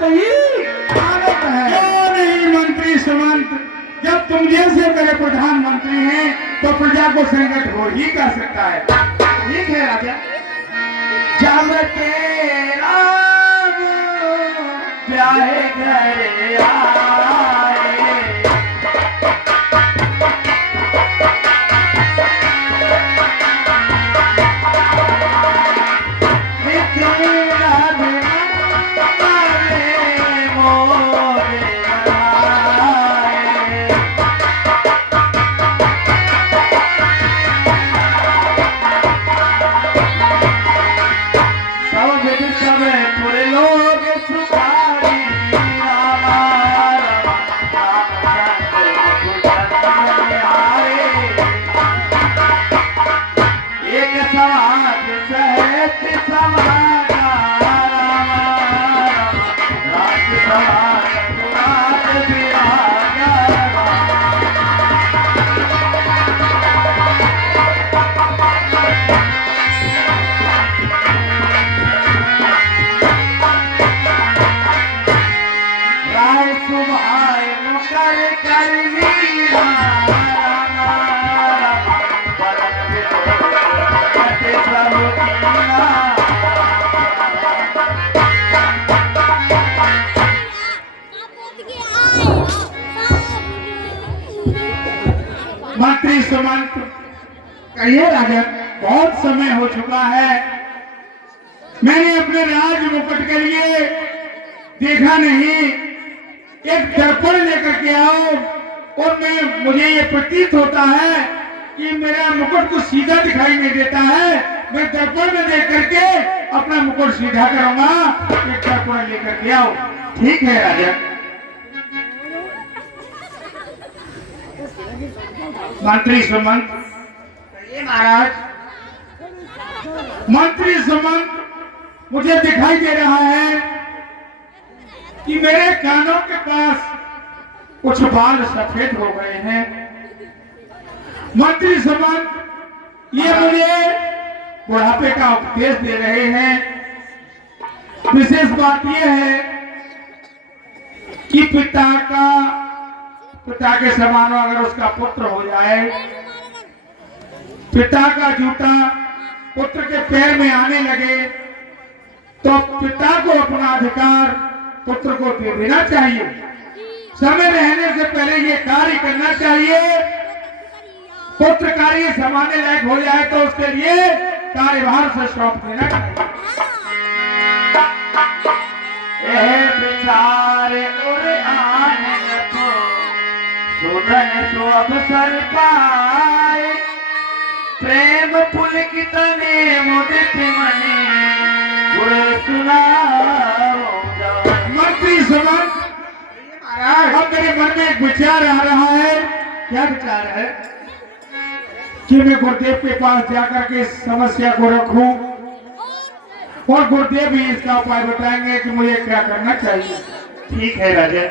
आदत ही आदत है। क्यों नहीं मंत्री सुमंत, जब तुम जैसे मेरे प्रधानमंत्री हैं तो प्रजा को संकट हो ही कर सकता है। ठीक है राजा। जब तेरा ब्याहे घर आए, तेरा भिमारे मोरे आए। सब विध सब पूरे लोग सुखारी रामा रामा हारे। एक समाज सहत समाना रामा राज समाज राज विरागा। राय सुभाय मुकर कर लीला रामा रामा बरत कटे सब कीना। मंत्री सुमंत, कहिए राजा। बहुत समय हो चुका है, मैंने अपने राज मुकुट के लिए देखा नहीं। एक दर्पण लेकर के आओ और मुझे ये प्रतीत होता है कि मेरा मुकुट को सीधा दिखाई नहीं देता है। मैं दर्पण में देख करके अपना मुकुट सीधा करूंगा। एक दर्पण लेकर के आओ। ठीक है राजा। मंत्री सुमंत, कहिए महाराज। मंत्री सुमंत, मुझे दिखाई दे रहा है कि मेरे कानों के पास कुछ बाल सफेद हो गए हैं। मंत्री सुमंत, ये मुझे बुढ़ापे का उपदेश दे रहे हैं। विशेष बात यह है कि पिता के समान अगर उसका पुत्र हो जाए, पिता का जूता पुत्र के पैर में आने लगे तो पिता को अपना अधिकार पुत्र को दे देना चाहिए। समय रहने से पहले ये कार्य करना चाहिए। पुत्र कार्य संभालने लायक हो जाए तो उसके लिए कार्यभार से सौंप देना चाहिए। विचार उड़ आने को सुधन सो अवसर पाए। प्रेम पुलकित ने मुदित मने गुण सुनाओ। मंत्री सुमंत, अब मेरे मन में एक विचार आ रहा है। क्या विचार है? कि मैं गुरुदेव के पास जाकर के इस समस्या को रखूं और गुरुदेव भी इसका उपाय बताएंगे कि मुझे क्या करना चाहिए। ठीक है राजा।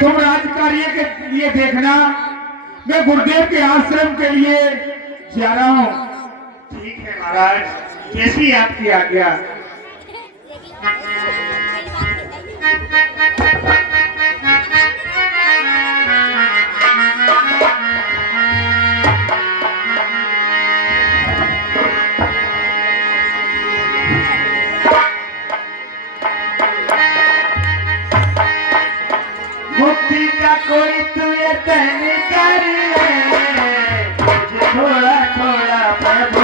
तुम राजकार्य के लिए देखना, मैं गुरुदेव के आश्रम के लिए जा रहा हूँ। ठीक है महाराज, जैसी आपकी आज्ञा। मुक्ति का कोई तू ये तन कर ले, मुझे थोड़ा थोड़ा प्रभु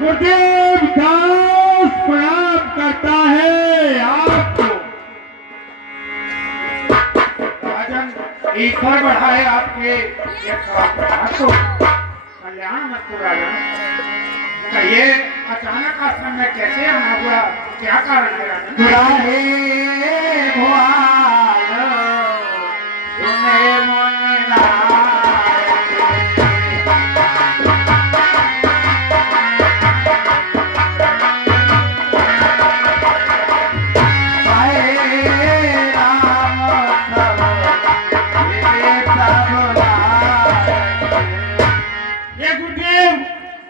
गुरुदेव दास प्रणाम करता है आपको। राजन, ईश्वर बढ़ाए आपके आपको कल्याण मत राजन। कहिए, अचानक आश्रम में कैसे आना हुआ? क्या कारण है राजन? बुराहे भुआलो सुने मन लाल।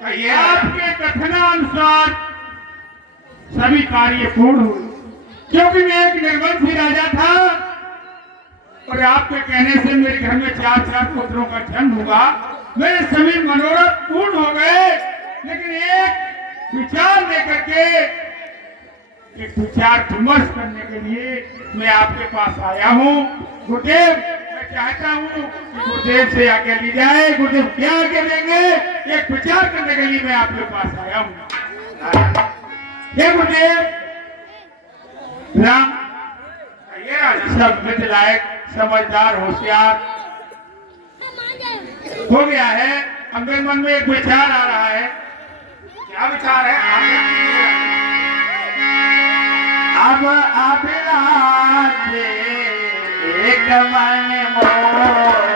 कहिए आपके कथनानुसार सभी कार्य पूर्ण हुए, क्योंकि मैं एक निर्वंशी राजा था और आपके कहने से मेरे घर में 4 पुत्रों का जन्म हुआ। मेरे सभी मनोरथ पूर्ण हो गए, लेकिन एक विचार लेकर के, एक विचार विमर्श करने के लिए मैं आपके पास आया हूँ। गुरुदेव, मैं चाहता हूँ कि गुरुदेव से आज्ञा ली जाए। गुरुदेव क्या आज्ञा देंगे? एक विचार करने के लिए मैं आपके पास आया हूँ। हे गुरुदेव, राम सब विधि लायक, समझदार, होशियार हो गया है। अब मेरे मन में एक विचार आ रहा है। क्या विचार है अब अभिलाष एक मन मोर,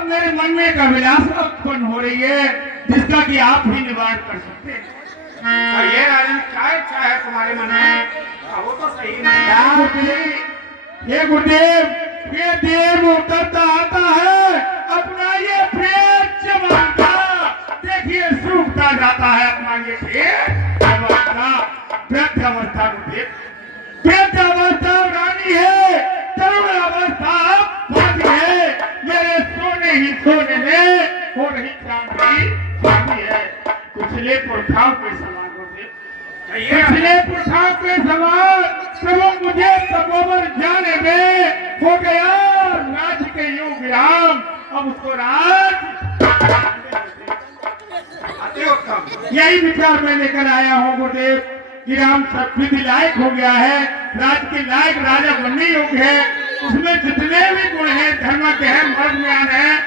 मेरे मन में एक अभिलाषा उत्पन्न हो रही है, जिसका कि आप ही निवारण कर सकते हैं। ये राजन, क्या इच्छा है तुम्हारे मन में? वो तो सही नहीं। ये गुरुदेव, ये देव उतरता आता है, अपना ये प्रेत जमाता, देखिए सूखता जाता है अपना ये प्रेत अवस्था। वृद्ध अवस्था गुरुदेव, वृद्ध अवस्था रानी है, तरुण अवस्था बाकी है। मेरे सोने ही सोने में हो रही चांदी है। पिछले पुरखाओं के समान गुरुदेव, पिछले पुरखाओं के समान प्रभु मुझे तपोवर जाने में हो गया राज के युग राम। अब उसको राज यही विचार मैं लेकर आया हूँ गुरुदेव कि राम सब विधि लायक हो गया है, राज के लायक राजा बनने योग्य है। उसमें जितने भी गुण हैं, धर्म के हैं, मर्म ज्ञान है,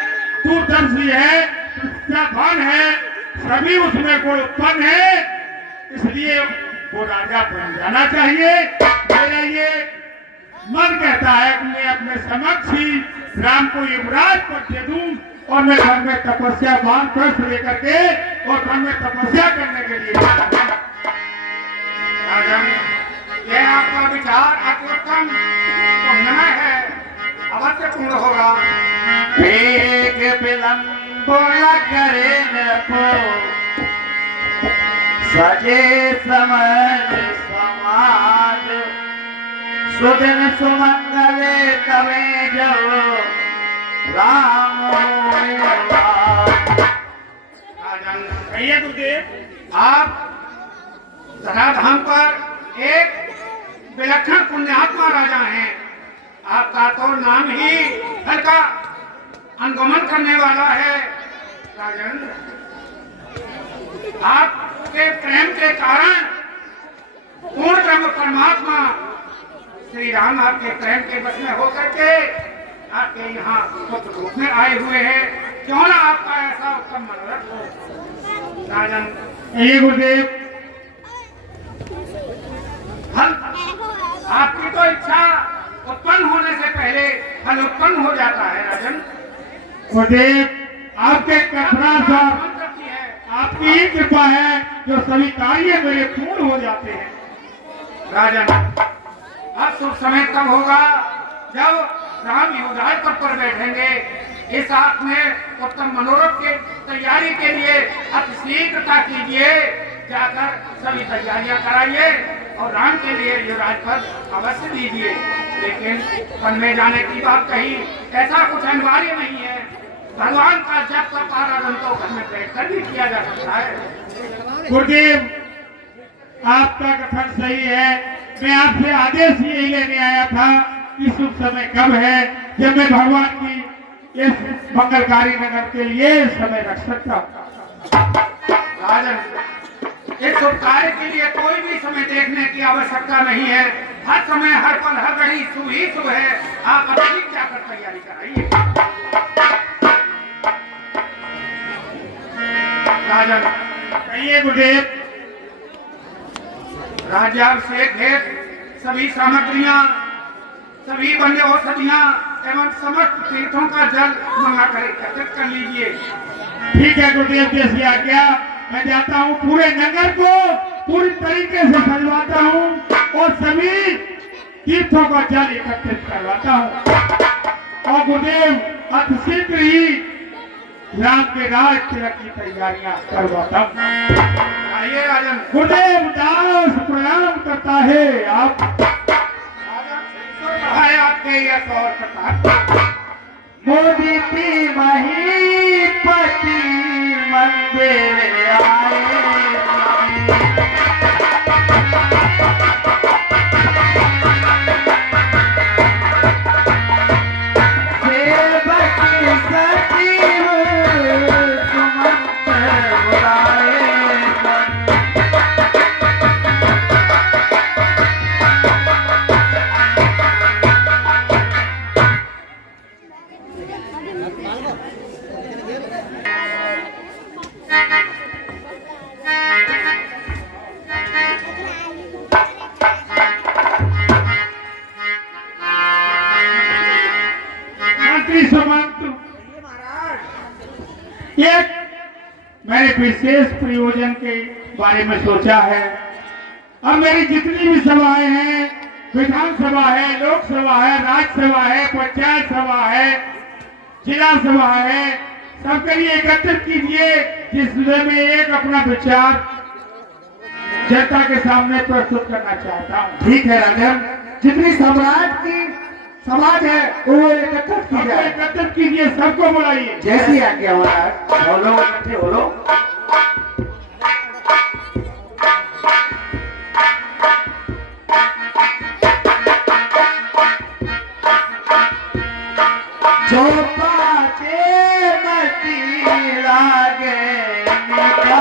दूरदर्शी है, प्रतिभावान है, सभी उसमें गुण उत्पन्न है। इसलिए वो राजा बन जाना चाहिए। मेरा ये मन कहता है कि मैं अपने समक्ष ही राम को युवराज पद दे दूं और मैं घर में तपस्या बांध प्रश्न लेकर के और घर में तपस्या करने के लिए ये आपका विचार अत्युत्तम निर्णय है, अवश्य पूर्ण होगा। एक विलंब न करे को सजे समझ समाज, सुदिन सुमंगले तवे जब राम कहिए गुरुदेव, आप धराधाम पर एक विलक्षण पुण्यात्मा राजा हैं। आपका तो नाम ही हर का अनुगमन करने वाला है। राजन, आपके प्रेम के कारण पूर्ण ब्रह्म परमात्मा श्री राम आपके प्रेम के बस में होकर के आपके यहाँ पुत्र रूप में आए हुए हैं। क्यों ना आपका ऐसा उत्तम मनोरथ हो। राजन, ये गुरुदेव, फल आपकी तो इच्छा उत्पन्न होने से पहले फल उत्पन्न हो जाता है। राजन, गुरुदेव, आपके कथना से आपकी ही कृपा है जो सभी कार्य मेरे पूर्ण हो जाते हैं। राजन, अब शुभ समय तब होगा जब राम युवराज पद पर बैठेंगे। इस आप में उत्तम मनोरथ की तैयारी के लिए अति शीघ्रता कीजिए, जाकर सभी तैयारियां कराइए और राम के लिए युवराज पद अवश्य दीजिए। लेकिन वन में जाने की बात कही, ऐसा कुछ अनिवार्य नहीं है। भगवान का जप तप आराधन तो घर में बैठकर भी किया जा सकता है। गुरुदेव, आपका कथन सही है। मैं आपसे आदेश यही लेने आया था कि शुभ समय कब है जब मैं भगवान की इस मंगलकारी नगर के लिए समय रख सकता हूँ। राजन, इस शुभ कार्य के लिए कोई भी समय देखने की आवश्यकता नहीं है। हर समय, हर पल, हर घड़ी शुभ ही शुभ है। आप अपनी जाकर तैयारी कराइए। राजन, कहिए गुरुदेव। राज्याभिषेक हेत सभी सामग्रियां, सभी वन्य औषधियां एवं समस्त तीर्थों का जल मंगा कर एकत्रित कर लीजिए। ठीक है गुरुदेव जी, ऐसी आज्ञा। मैं जाता हूँ, पूरे नगर को पूरी तरीके से सजवाता हूँ और सभी तीर्थों का जल एकत्रित करवाता हूँ और गुरुदेव अति शीघ्र ही राम के राज तिलक की तैयारियां करवाता हूँ। आइए राजन। गुरुदेव दास प्रणाम करता है। आप है आपके यश और प्रताप। मोदी की महीपति मंदिर आए, सेवक सचिव सुमंत बुलाए। मंत्री सुमंत, एक मैंने विशेष प्रयोजन के बारे में सोचा है। अब मेरी जितनी भी सभाएं हैं, विधानसभा है, लोकसभा है, राज्यसभा है, पंचायत सभा है, जिला सभा है, सबके लिए एकत्रित कीजिए, जिसमें मैं एक अपना विचार जनता के सामने प्रस्तुत करना चाहता हूँ। ठीक है राजन, जितनी सम्राट की समाज है वो एकत्रित की जाए। एकत्रित कीजिए, सबको बुलाइए। जैसी आज्ञा महाराज। बोलो इकट्ठे बोलो। जो पाचे मती लागे मीठा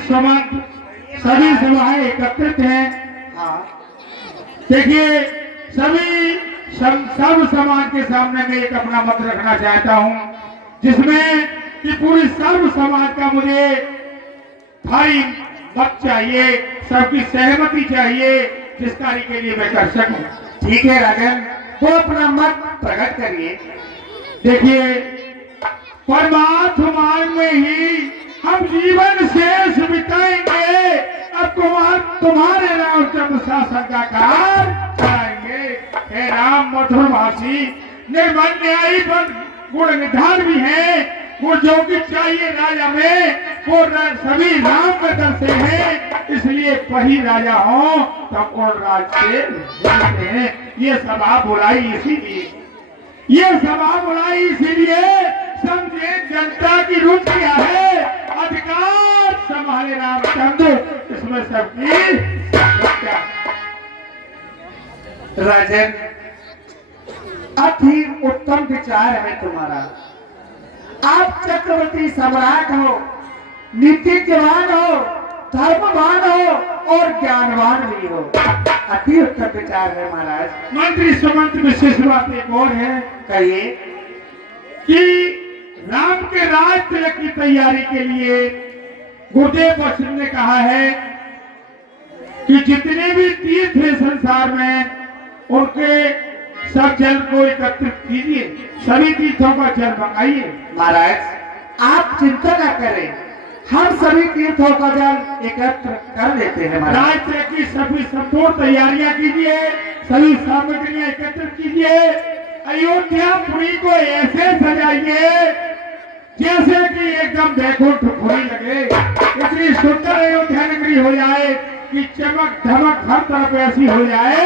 सुमंत, सभी सभाएं एकत्रित हैं। देखिए, सब समाज के सामने मैं एक अपना मत रखना चाहता हूं, जिसमें कि पूरी सर्व समाज का मुझे भारी मत चाहिए, सबकी सहमति चाहिए, जिस कार्य के लिए मैं कर सकूं। ठीक है राजन, वो अपना मत प्रकट करिए। देखिए, परमात्म मार्ग में ही हम जीवन शेष बिताएंगे। अब तुम्हारे रामचंद्र शासन का कार्य चलाएंगे। हे राम मधुर भाषी, निर्मल न्यायी गुण निधान भी है। वो जो कुछ चाहिए राजा में, वो सभी राम के दर से है। इसलिए वही राजा हो तब और राज से मिलते हैं। ये सभा बुलाई इसीलिए, ये सभा बुलाई इसीलिए समझे जनता की रुचि क्या है। अधिकार संभाले रामचंद्र, इसमें सबकी राजन। अति उत्तम विचार है तुम्हारा। आप चक्रवर्ती सम्राट हो, नीतिज्ञवान हो, धर्मवान हो और ज्ञानवान भी हो। अति उत्तम विचार है महाराज। मंत्री सुमंत, विशेष बात एक और है, कहिए कि राम के राज तिलक की तैयारी के लिए गुरुदेव पश्चिम ने कहा है कि जितने भी तीर्थ है संसार में, उनके सब जल को एकत्रित कीजिए, सभी तीर्थों का जल मंगाइए। महाराज, आप चिंता न करें, हम सभी तीर्थों का जल एकत्र कर लेते हैं। राज तिलक की सभी संपूर्ण तैयारियां कीजिए, सभी सामग्रियां एकत्रित कीजिए। अयोध्यापुरी को ऐसे सजाइए जैसे कि एकदम बैकुंठपुरी लगे। इतनी सुंदर अयोध्या नगरी हो जाए कि चमक धमक हर तरफ ऐसी हो जाए,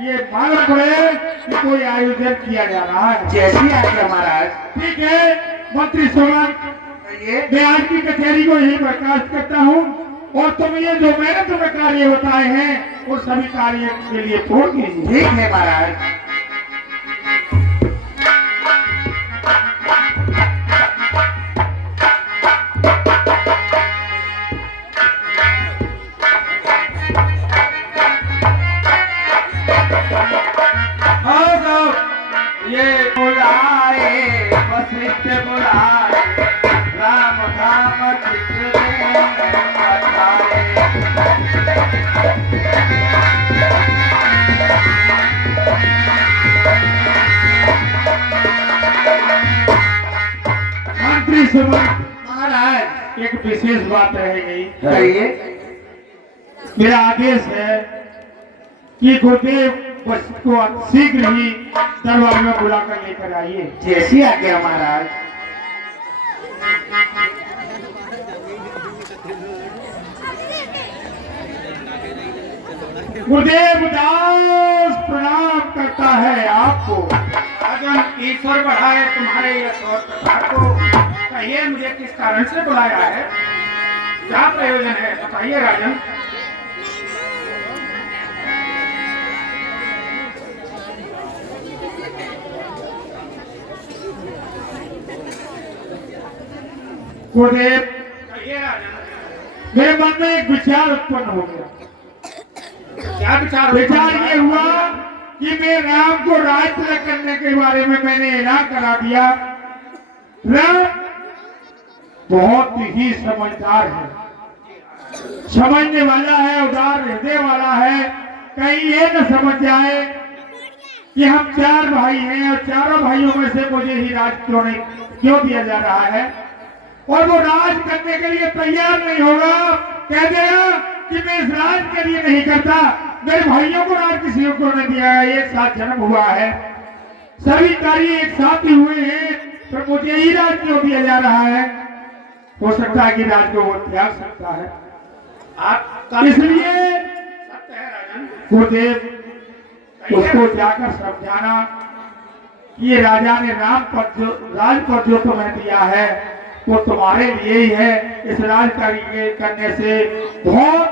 ये मालूम पड़े कि कोई आयोजन किया जा रहा है। जैसी आज्ञा महाराज। ठीक है मंत्री सुमंत, मैं आज की कचहरी को यही बर्खास्त करता हूँ और तुम ये जो मैंने तुम्हें कार्य बताए हैं वो सभी कार्य के लिए छोड़ कीजिए। ठीक है महाराज। समय महाराज एक विशेष बात रह गई। कहिए। मेरा आदेश है कि गुरुदेव वशिष्ठ को शीघ्र ही दरबार में बुलाकर लेकर आइए। जैसी आज्ञा महाराज। गुरुदेव दास प्रणाम करता है आपको। राजन ईश्वर बढ़ाए तुम्हारे यश और प्रताप को। कहिए मुझे किस कारण से बुलाया है, क्या प्रयोजन है, बताइए राजन। गुरुदेव कहिए राजन। मेरे मन में एक विचार उत्पन्न हो गया। क्या विचार विचार ये हुआ कि मैं राम को राज तिलक करने के बारे में मैंने ऐलान करा दिया। राम बहुत ही समझदार है, समझने वाला है, उदार हृदय वाला है। कहीं ये न समझ जाए कि हम 4 भाई हैं और चारों भाइयों में से मुझे ही राज क्यों दिया जा रहा है, और वो राज करने के लिए तैयार नहीं होगा। कह देगा कि मैं इस राज के लिए नहीं करता, मेरे भाइयों को राज किसी को नहीं दिया है, एक साथ जन्म हुआ है, सभी कार्य एक साथ ही हुए हैं, तो मुझे ही राज क्यों दिया जा रहा है। हो सकता है कि राज को वो त्याग सकता है। आप इसलिए सत्य है राजन। गुरुदेव उसको जाकर समझाना कि ये राजा ने राज पर जो तुम्हें दिया है वो तुम्हारे लिए ही है। इस राज कार्य करने से बहुत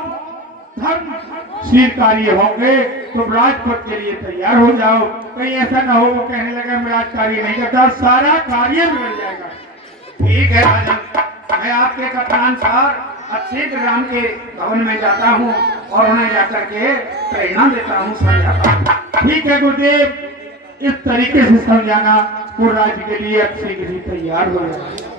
धर्मशील कार्य होंगे, तुम राजपद के लिए तैयार हो जाओ। कहीं ऐसा ना हो वो कहने लगा मैं राज कार्य नहीं करता, सारा कार्य बिगड़ जाएगा। ठीक है राजन, मैं आपके कथनानुसार शीघ्र राम के भवन में जाता हूँ और उन्हें जाकर के प्रेरणा देता हूँ, समझाता हूँ। ठीक है गुरुदेव, इस तरीके से समझाना वो राज्य के लिए अब शीघ्र ही तैयार हो जाए।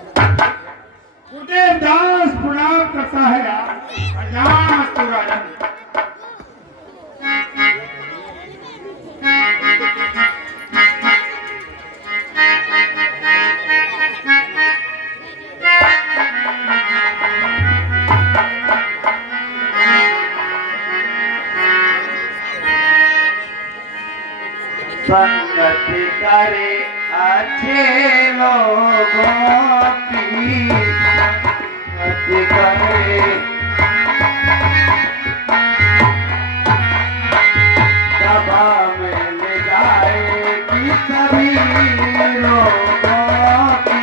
गुरुदेव दास प्रणाम करता है आप। प्रणाम राजन। संगत करे अच्छे लोगों की, संगत करे दबा मिल जाएगी सभी लोगों की।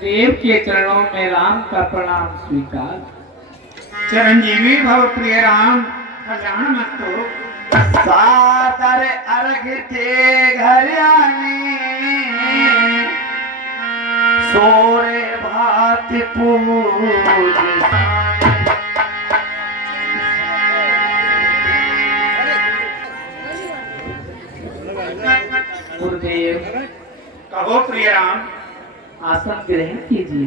देव के चरणों में राम का प्रणाम स्वीकार। चिरंजीवी भव प्रिय राम, कल्याण मत तो। सादर अर्घ थे घर आने, सोरे भात पूज। गुरुदेव कहो प्रिय राम। आसन ग्रहण कीजिए।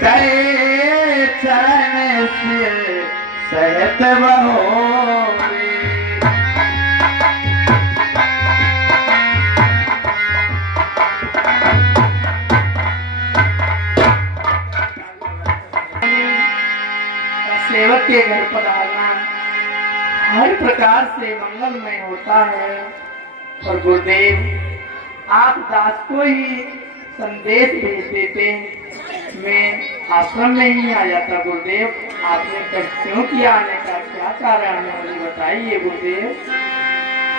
तेरे चरण से सहत बहोरे, सेवक के घर पर आना हर प्रकार से मंगलमय होता है। और गुरुदेव आप दास को ही संदेश भेज देते, मैं आश्रम में ही आ जाता। गुरुदेव आपने कष्ट क्यों किया, आने का क्या कारण है मुझे बताइए गुरुदेव।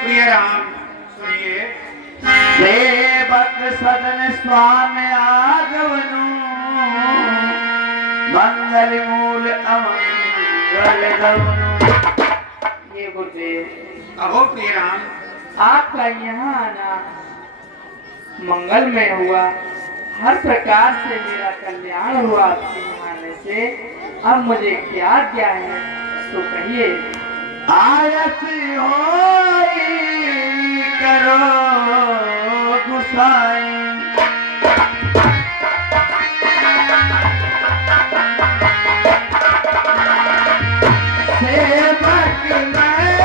प्रिय राम सुनिए, सेवक सदन स्वामी आगवनु मंगल मूल अमंगल गवनु। ये गुरुदेव, कहो प्रिय राम। आपका यहाँ आना मंगलमय हुआ, हर प्रकार से मेरा कल्याण हुआ आपके यहाँ आने से। अब मुझे क्या क्या है तो कहिए। आयसी होई करो गुसाई, सेवक मैं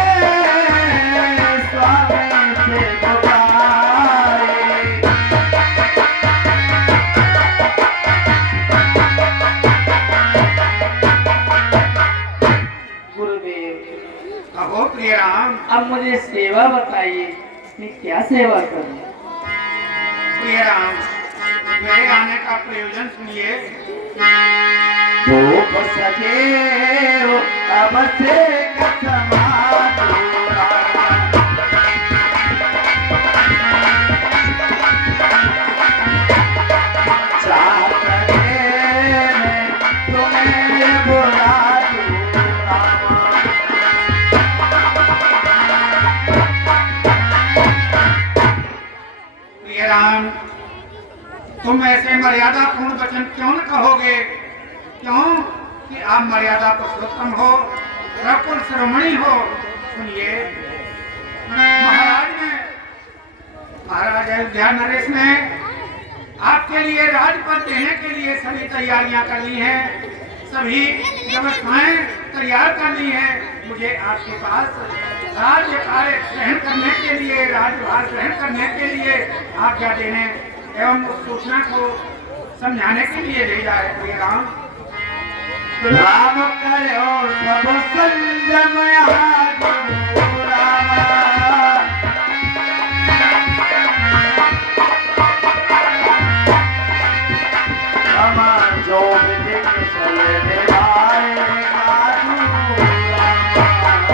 स्वामी से पुकारे। गुरुदेव, कहो प्रिय राम। अब मुझे सेवा बताइए, मैं क्या सेवा करूं। प्रिय राम, मेरे आने का प्रयोजन सुनिए। धूप सजे हो अब से कसमा दूरा, चाहते मैं तुम्हें बुला दूरा। प्रिय राम, तुम ऐसे मर्यादा पूर्ण वचन क्यों न कहोगे? क्यों कि आप मर्यादा पुरुषोत्तम हो, रकुल शिरोमणि हो। सुनिए, महाराज अयोध्या नरेश ने आपके लिए राजपद देने के लिए सभी तैयारियां कर ली हैं, सभी व्यवस्थाएं तैयार कर ली हैं। मुझे आपके पास राज्य कार्य ग्रहण करने के लिए, राजभार ग्रहण करने के लिए आज्ञा देने एवं उस सूचना को समझाने के लिए भेजा है। प्रिय राम, राम करो सब संयम आगो रामा, रामा जो विधि कुशल निभाए काजू रामा।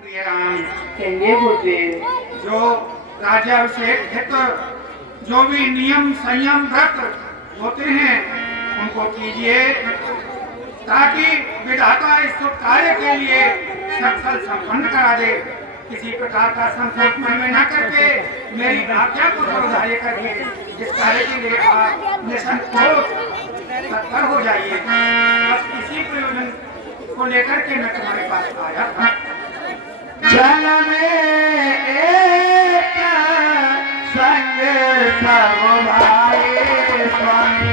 प्रिय राम, कहिए गुरुदेव। जो राज्याभिषेक हेतु जो भी नियम संयम व्रत होते हैं उनको कीजिए, ताकि विधाता इस शुभ कार्य के लिए सफल संपन्न करा दे। किसी प्रकार का संकोच मन में न करके मेरी आज्ञा को सर्वधार्य करके इस कार्य के लिए आप निसंकोच तत्पर हो जाइए। बस इसी प्रयोजन को लेकर के मैं तुम्हारे पास आया था। जन में एक संग सब भाई स्वामी,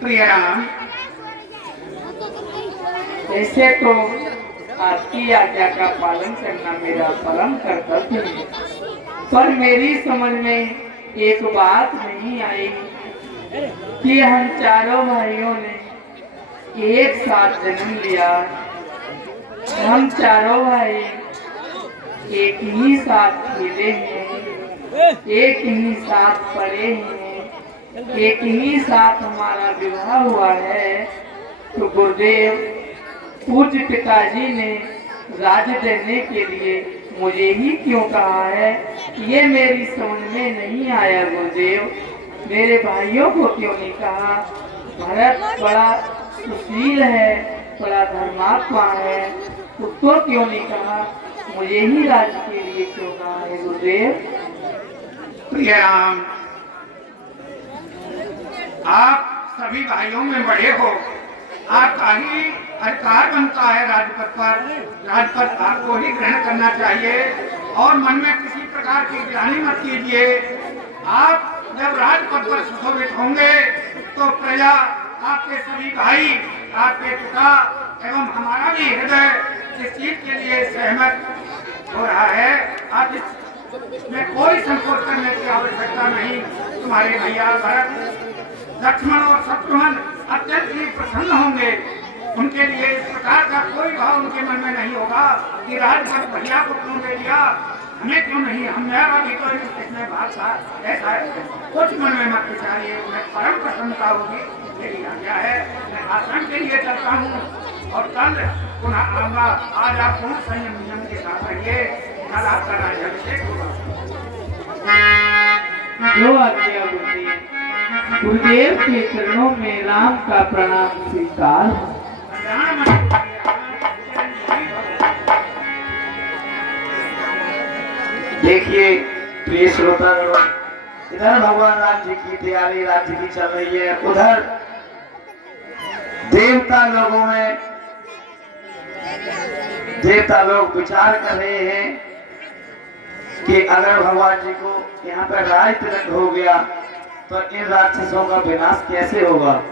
प्रिय राम, ऐसे तो आपकी आज्ञा का पालन करना मेरा परम कर्तव्य है, पर मेरी समझ में एक बात नहीं आई कि हम चारों भाइयों ने एक साथ जन्म लिया, हम चारों भाई एक ही साथ खेले हैं, एक ही साथ पढ़े हैं, एक ही साथ हमारा विवाह हुआ है। तो गुरुदेव, पूज्य पिताजी ने राज देने के लिए मुझे ही क्यों कहा है, ये मेरी समझ में नहीं आया। गुरुदेव, मेरे भाइयों को क्यों नहीं कहा? भरत बड़ा सुशील है, बड़ा धर्मात्मा है, उसको क्यों नहीं कहा? मुझे ही राज के लिए क्यों कहा है? गुरुदेव, प्रिय राम, आप सभी भाइयों में बड़े हो, आपका ही अधिकार बनता है राजपद पर। राजपद आपको ही ग्रहण करना चाहिए और मन में किसी प्रकार की ग्लानि मत कीजिए। आप जब राजपद पर सुशोभित होंगे तो प्रजा, आपके सभी भाई, आपके पिता एवं हमारा भी हृदय इस चीज के लिए सहमत हो रहा है। आप इसमें कोई संकोच करने की आवश्यकता नहीं। तुम्हारे भैया भरत, लक्ष्मण और शत्रुघ्न अत्यंत ही प्रसन्न होंगे। उनके लिए इस प्रकार का कोई भाव उनके मन में नहीं होगा कि राजभर भैया को क्यों ले लिया, हमें क्यों नहीं, हमारा भी तो इसमें भाग था। ऐसा है कुछ मन में मत विचारिए, उन्हें परम प्रसन्नता होगी। मेरी आज्ञा है, मैं आश्रम के लिए चलता हूँ और कल पुनः आऊंगा। आज आप पूर्ण संयम नियम के साथ रहिए, कल आपका राज्याभिषेक होगा। जो आज्ञा गुरुदेव, गुरुदेव के चरणों में राम का प्रणाम स्वीकार। कल्याण मत देखिए प्रिय श्रोतागण, इधर भगवान राम जी की तैयारी राज्य की चल रही है, उधर देवता लोग विचार कर रहे हैं कि अगर भगवान जी को यहाँ पर राज तिलक हो गया तो इन राक्षसों का विनाश कैसे होगा।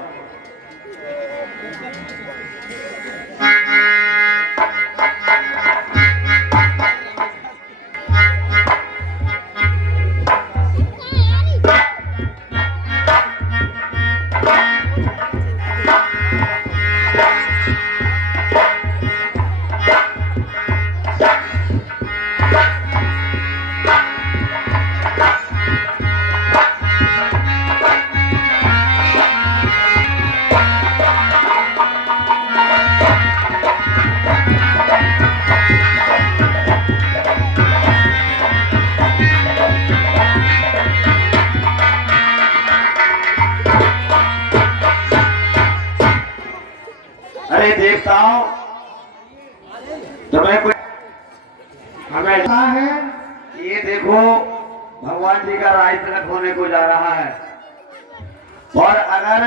अरे देवताओं, तुम्हें कुछ हमें कहा है ये देखो, भगवान जी का राज तिलक होने को जा रहा है और अगर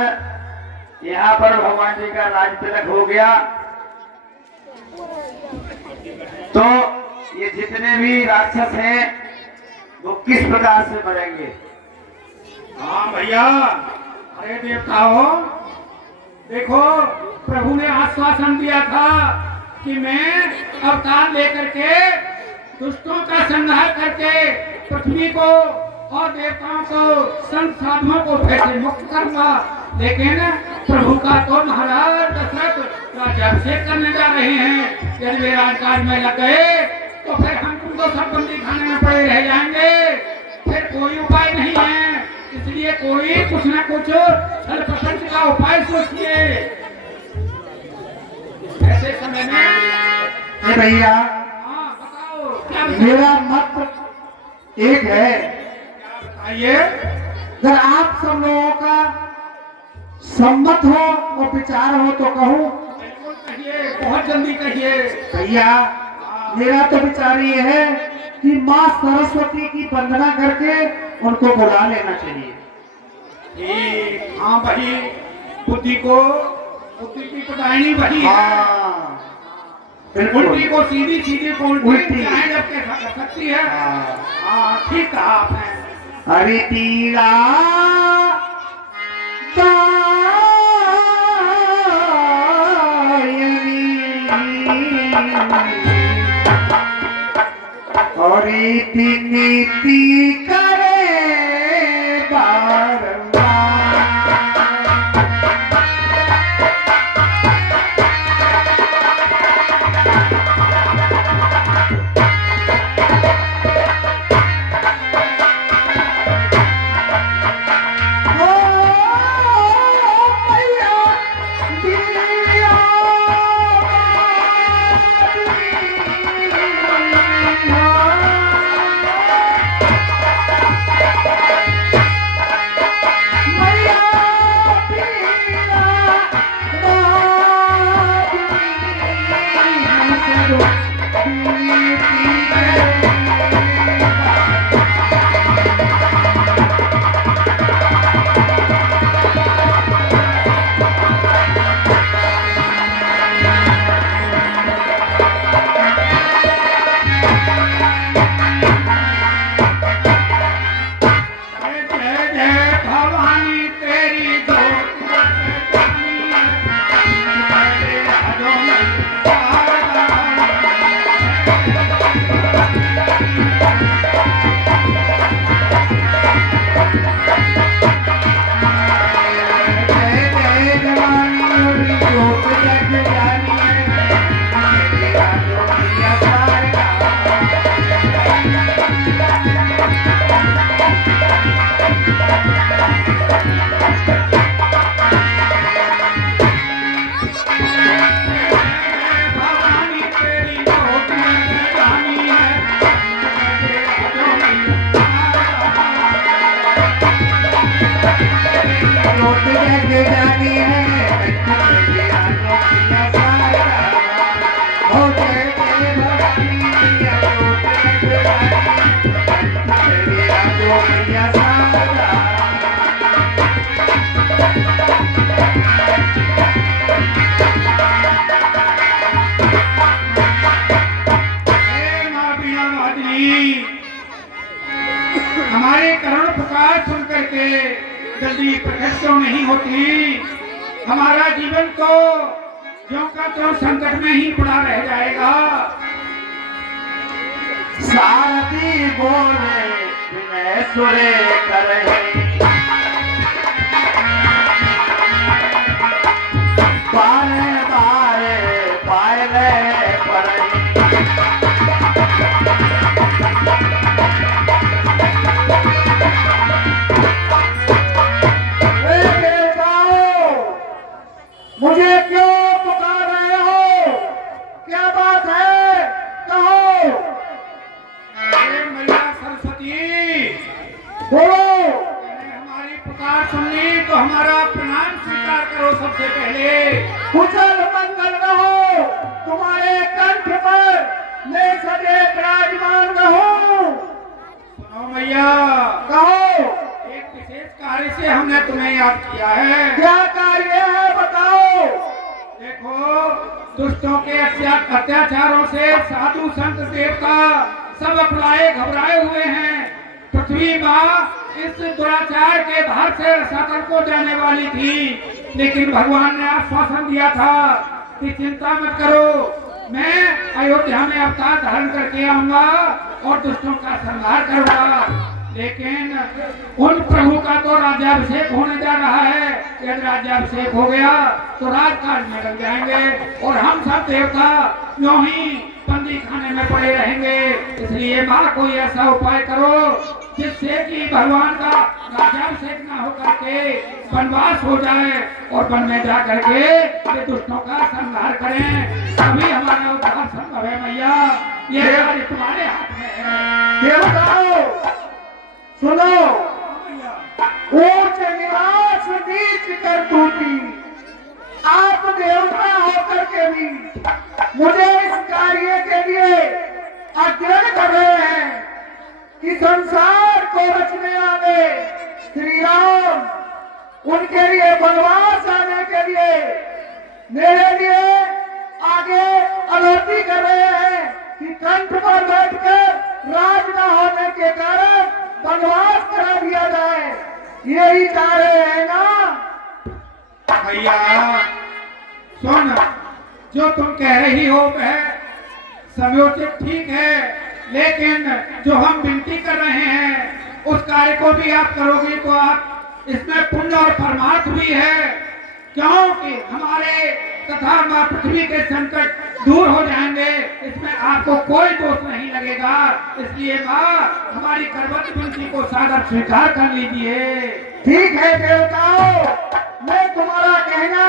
यहाँ पर भगवान जी का राज तिलक हो गया तो ये जितने भी राक्षस हैं वो किस प्रकार से मरेंगे। हाँ भैया, अरे देवताओं देखो, प्रभु ने आश्वासन दिया था कि मैं अवतार लेकर के दुष्टों का संहार करके पृथ्वी को और देवताओं को, संत साधुओं को भय से मुक्त करूंगा। लेकिन प्रभु का तो महाराज दशरथ राज्याभिषेक करने जा रहे हैं। यदि वे राजकाज में लग गए तो फिर हम तुमको सब बंदी खाने में पड़े रह जाएंगे, फिर कोई उपाय नहीं है। इसलिए कोई कुछ न कुछ छल प्रपंच का उपाय सोचिए। ऐसे समय में भैया, हाँ बताओ क्या मेरा मत एक है, बताइए। अगर आप सब लोगों का सम्मत हो और विचार हो तो कहूँ। बिल्कुल कहिए, बहुत जल्दी कहिए। भैया, मेरा तो विचार ये है कि माँ सरस्वती की वंदना करके उनको बुला लेना चाहिए। ठीक, हाँ भाई, बुद्धि की पदायनी वही है। हाँ, बिल्कुल। उल्टी को सीधी, सीधी को उल्टी उल्टी। चाहे जब के सकती है। हाँ। हाँ ठीक कहा आपने। हरि तीरा और नीति करे बारंबार। लाडली, हमारे करुण पुकार सुन करके जल्दी प्रकट क्यों नहीं होती? हमारा जीवन तो ज्यों का त्यों संकट में ही पड़ा रह जाएगा। सारथी बोले विनय सुरे करे, बारे बारे पायले पड़े। मुझे क्यों पुकार रहे हो? क्या बात है? कहो। अरे मैया सरस्वती, बोलो। हमारी पुकार सुननी तो हमारा प्रणाम स्वीकार करो सबसे पहले। कुशल मंगल रहो, तुम्हारे कंठ पर मैं सजे विराजमान रहूं। सुनो मैया, कहो। एक विशेष कार्य से हमने तुम्हें याद किया है। क्या कार्य है बताओ? देखो, दुष्टों के अत्याचारों से साधु संत देवता सब अकुलाए घबराए हुए हैं। पृथ्वी माँ इस दुराचार के भार से रसातल को जाने वाली थी, लेकिन भगवान ने आश्वासन दिया था कि चिंता मत करो, मैं अयोध्या में अवतार धारण करके आऊंगा और दुष्टों का संहार करूंगा। लेकिन उन प्रभु का तो राज्याभिषेक होने जा रहा है। यदि राज्याभिषेक हो गया तो राजकाज में लग जाएंगे और हम सब देवता यूं ही बंदी खाने में पड़े रहेंगे। इसलिए माँ कोई ऐसा उपाय करो जिससे कि भगवान का राज्याभिषेक न हो करके वनवास हो जाए और वन में जा करके ये दुष्टों का संहार करें, तभी हमारा उद्धार संभव है। मैया, ये कार्य तुम्हारे हाथ में है। देवताओं सुनो, ऊंच निवास नीच कर टूटी, आप देवता होकर के भी मुझे इस कार्य के लिए अग्रह कर रहे हैं कि संसार को रचने वाले श्री राम, उनके लिए वनवास आने के लिए मेरे लिए आगे अनौती कर रहे हैं कि कंठ पर बैठकर राज न होने के कारण वनवास करा दिया जाए। यही चाह रहे हैं ना? भैया सुन, जो तुम कह रही हो वह समयोचित ठीक है, लेकिन जो हम विनती कर रहे हैं उस कार्य को भी आप करोगे तो आप इसमें पुण्य और परमार्थ भी है, क्योंकि हमारे तथा माँ पृथ्वी के संकट दूर हो जाएंगे। इसमें आपको कोई दोष नहीं लगेगा। इसलिए माँ, हमारी करवत विनती को सादर स्वीकार कर लीजिए। ठीक है देवताओं, मैं तुम्हारा कहना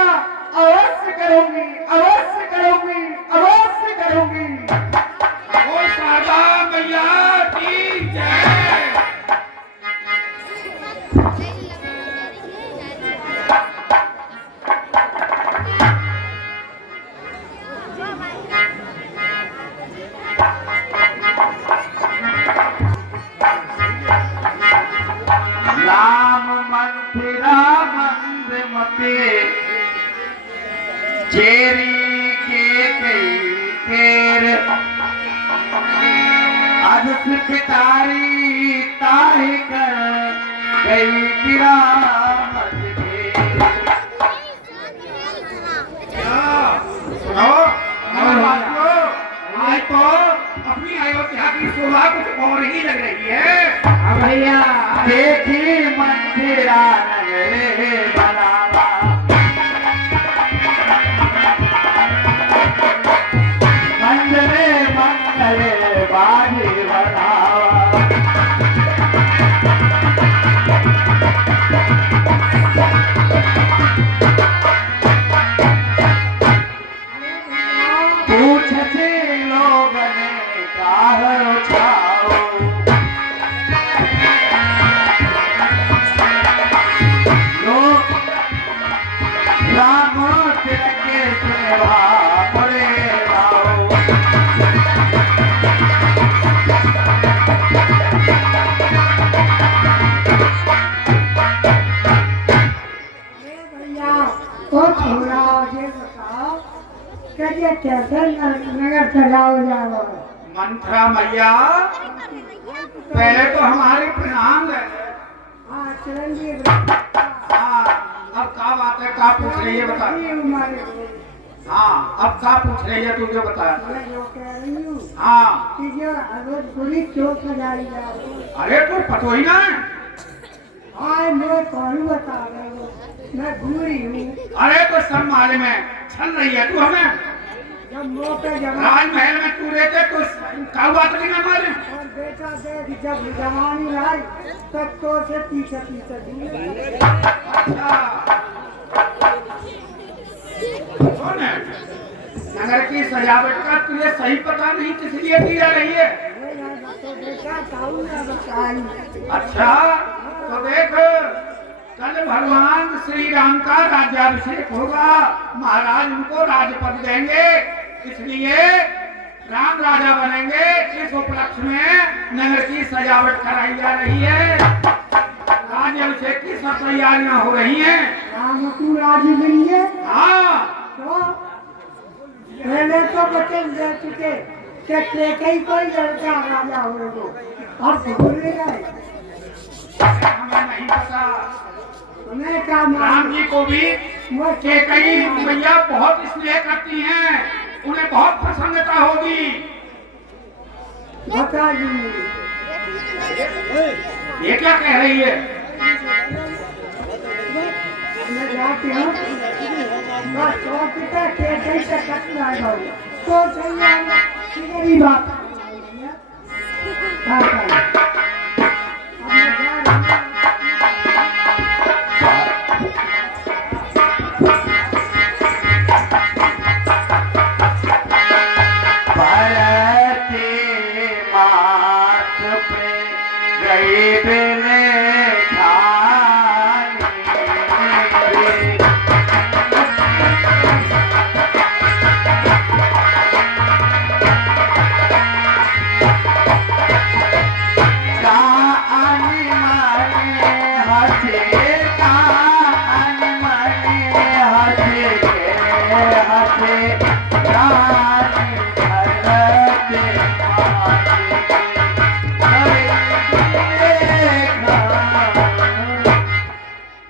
अवश्य करूंगी, अवश्य करूंगी, अवश्य करूंगी। ओ शारदा मैया की जय। राम मंदिरा मंद मते चेरी के कई तेर, अधस पितारी ताहि कर गई गिरा मत घेर। सुनो, आज तो अपनी अयोध्या की शोभा कुछ और ही लग रही है। भैया देखी मंदिरा नगरे बनावा, मंदिरे मंगले बाजी बनावा। पूछते लोग ने काहर छाओ, लोग राम तिलके सेवा परे राओ। तो थोड़ा ये बताओ कि ये कैसे नगर चलाओ जाओ? मंत्रा मैया पहले तो हमारे प्रणाम ले। हाँ चलेंगे। हाँ अब क्या बात है, क्या पूछ रही है बता। हाँ अब क्या पूछ रही है, तुझे बता। मैं जो कह रही हूँ हाँ कि जो रोज पूरी चौक सजाई जाए। अरे तो पतो ही ना। हाँ मैं कौन बता रहा हूँ, मैं बूढ़ी हूँ। अरे तो सब माले में छल रही है तू हमें। जब मौके जमा राजमहल में तू रहते तो क्या बात नहीं ना मालूम। और बेटा देख जब जवानी आई तब तो से पीछे पीछे दूर। अच्छा कौन है? नगर की सजावट का तुझे सही पता नहीं किस लिए की जा रही है। तो बेटा ताऊ ना बताई। अच्छा तो देख कल भगवान श्री राम का राज्याभिषेक होगा, महाराज उनको राजपद देंगे, इसलिए राम राजा बनेंगे। इस उपलक्ष्य में नगर की सजावट कराई जा रही है, राज्याभिषेक की सब तैयारियां हो रही हैं। राम तू राजी नहीं है हाँ तो पहले तो बचन दे चुके कि ही कोई लड़का राजा हो तो और भूल गए। हमें नहीं पता। उन्हें क्या राम मान जी को भी कई मैया बहुत स्नेह करती हैं, उन्हें बहुत प्रसन्नता होगी। बता दी। ये क्या कह रही है? मैं जाती हूँ बस तो पिता के कैसे कटना है तो चलिए किधरी बात क्या करें अब मैं जा रहा हूँ। भरते माथ पे गरीब ने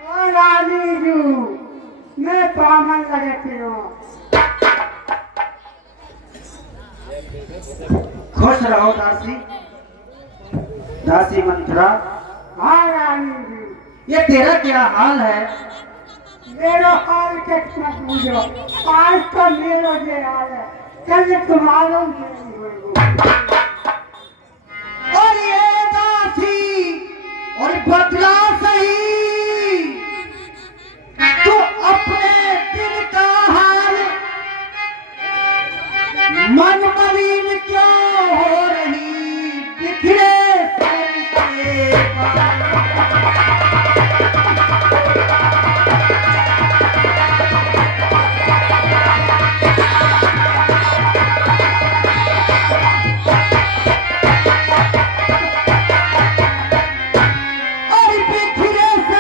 ओ रानी जू मैं बामन लगती हूँ। खुश रहो दासी। दासी मंत्रा, हाँ रानी जी ये तेरा क्या हाल है? मेरो हाल के मत पूछो, आज तो मेरो जे हाल है कल तुम्हारा नहीं होगा।